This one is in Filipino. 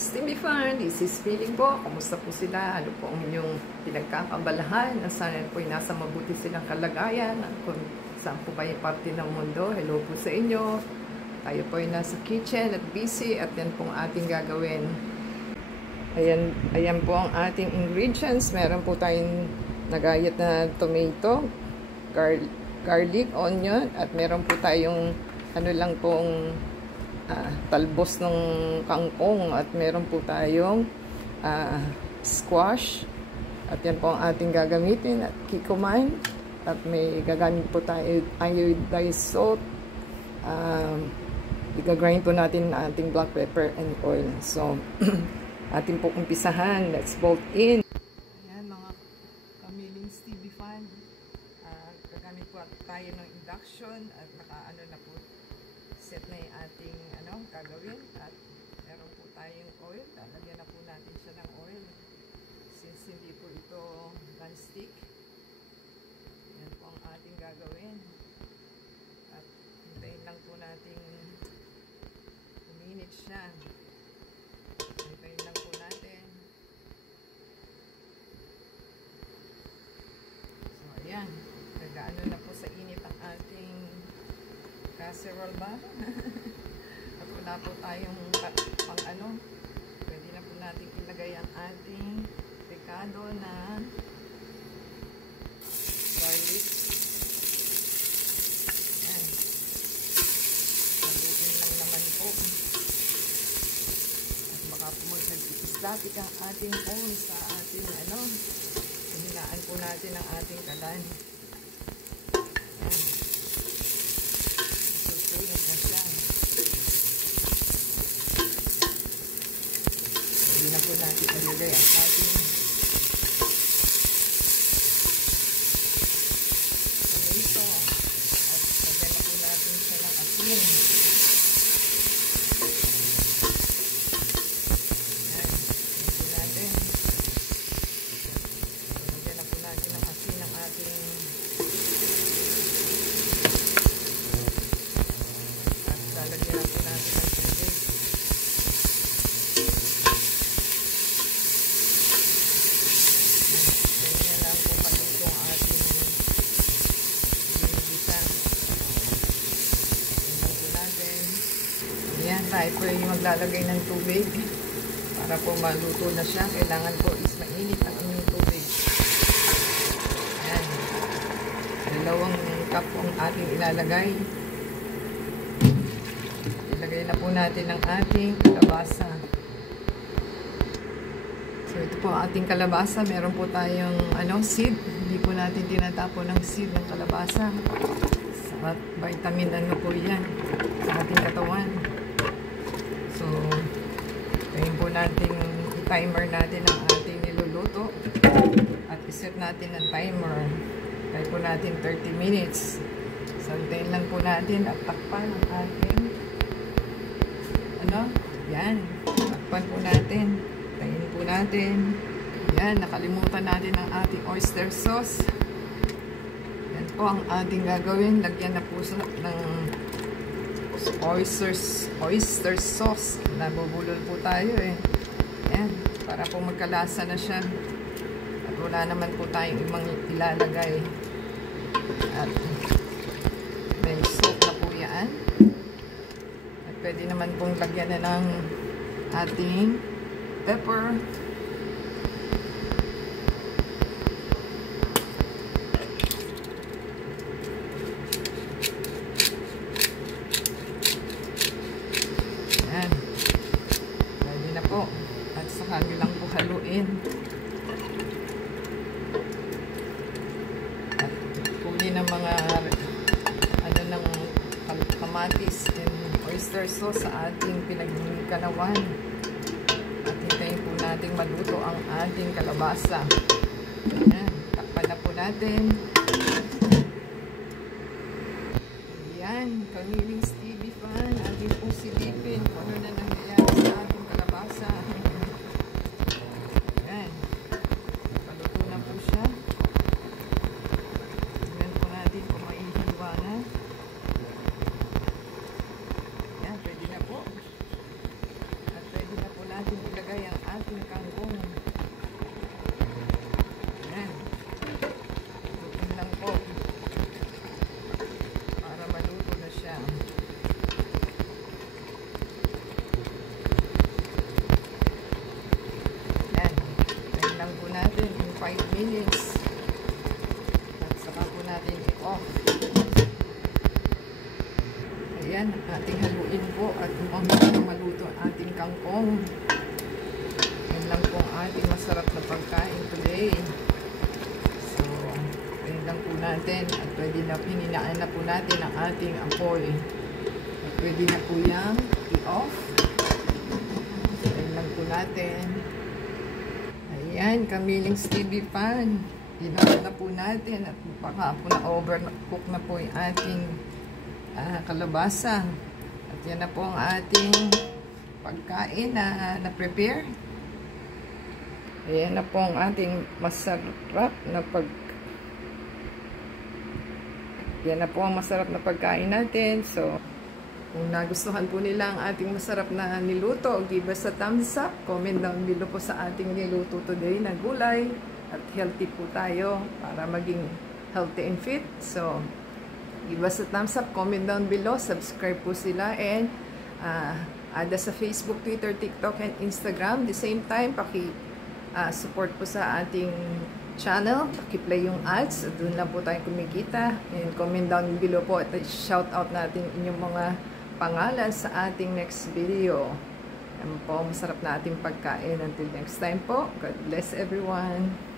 Steamy Fun, this is Feeling po. Kumusta po sila? Ano po ang inyong pinagkakabalahan? Sana po ay nasa mabuti silang kalagayan. Kung saan po kayo parte ng mundo. Hello po sa inyo. Tayo po ay nasa kitchen at busy at yan pong ating gagawin. Ayan po ang ating ingredients. Meron po tayong nagayat na tomato, garlic, onion, at meron po tayong ano lang pong talbos ng kangkong, at meron po tayong squash, at yan po ang ating gagamitin, at kikuman, at may gagamit po tayo iodized salt. Igagrind po natin ang ating black pepper and oil. So ating po umpisahan. Let's bolt in. Ayan mga kamiling Stevie Fun, gagamit po tayo ng induction at nakaano na po, set na yung ating gagawin, at meron po tayong oil. Lalagyan na po natin siya ng oil since hindi po ito non-stick. Yan po ang ating gagawin, at hintayin lang po natin uminit siya. Hintayin lang po natin. So ayan, nagaano na po sa init ang ating casserole ba? At wala po tayong pang pwede na po natin ilagay ang ating picado na garlic. Ayan. Salutin lang naman po. At baka po mag-static ang ating phone sa ating hihinaan po natin ang ating kalan. Hindi na po natin ilagay ang ating tomato, at lagyan na po natin siya ng asin. Ayan, lagyan na po natin ng asin ng ating at lalagyan na po natin ng tubig. Ayan, tayo po yung maglalagay ng tubig para po maluto na siya. Kailangan po is mainit ang inyong tubig. Ayan, 2 cup ang ating ilalagay. Ilagay na po natin ang ating kalabasa. So ito po ang ating kalabasa. Meron po tayong seed. Hindi po natin tinatapon ng seed ng kalabasa. At vitamin po yan sa ating katawan. So tayo po natin i-timer natin ang ating niluluto, at iset natin ang timer. Tayo po natin 30 minutes. So tayo lang po natin at takpan ang ating yan, takpan po natin, tayin po natin. Yan, nakalimutan natin ang ating oyster sauce. Yan po ang ating gagawin. Lagyan na po ng oyster sauce. Nabubulol po tayo Yan, para po magkalasa na siya. At wala naman po tayong ibang ilalagay. At may salt na po yan. At pwede naman pong lagyan na ng ating pepper. Ayan. Pwede na po. At saka nyo lang po haluin. At kunin ang mga ng kamatis and oyster sauce sa ating pinagkanawan. At hintayin po natin maluto ang ating kalabasa. Ayan. Takpan na po natin. Ayan. Kamiling Stevie Fun. Ating po silipin kung ano na nangyayari sa ating kalabasa. Ayan. Paluto na po siya. Tignan po natin kung maihiwa na. Ayan. Pwede na po. At pwede na po natin ating kangkong. Ayan. Lutuin lang po. Para maluto na siya. Ayan. Ayan lang po natin in 5 minutes. At saka po natin i-off. Ayan, ating haluin po at umang maluto ang ating kangkong. Yan lang po ang ating masarap na pagkain today. So, yan lang po natin at pwede na hininaan na po natin ang ating apoy. At pwede na po yung i-off. Yan lang po natin. Ayan, kamiling stevie pan. Ginawa na po natin at baka po na overcook na po yung ating kalabasa. At yan na po ang ating pagkain na prepare. Ayan na po ang ating masarap na yan na po ang masarap na pagkain natin. So, kung nagustuhan po nila ang ating masarap na niluto, give us a thumbs up. Comment down below po sa ating niluto today na gulay. At healthy po tayo para maging healthy and fit. So, give us a thumbs up, comment down below, subscribe po sila, and add us sa Facebook, Twitter, TikTok, and Instagram. The same time, support po sa ating channel, paki-play yung ads, doon lang po tayo kumikita, and comment down below po at shout out natin inyong mga pangalan sa ating next video. Yan po, masarap na ating pagkain. Until next time po, God bless everyone.